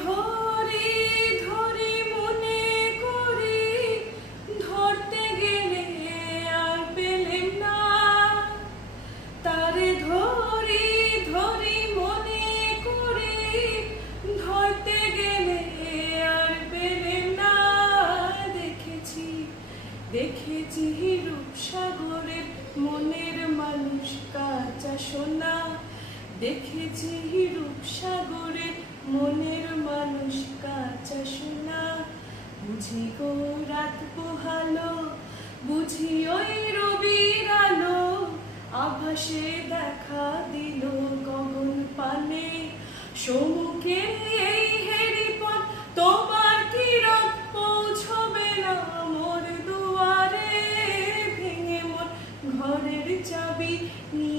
ধরি ধরি মনে করি, ধরতে গেলে আর পেলেম না। তারে ধরি ধরি মনে করি, ধরতে গেলে আর পেলেম না। দেখেছি দেখেছি রূপসাগরের মনের মানুষ কাঁচা সোনা। দেখেছি রূপসাগরের মনের মানুষ কাঁচা সোনা। বুঝি গো রাত পোহালো, বুঝি ওই রবির আলো, আভাসে দেখা দিল গগন পানে। সমুখে এই হেরিপথ, তোমার কি রথ পৌঁছবে না মোর দুয়ারে। ভেঙে মোর ঘরের চাবি নিয়ে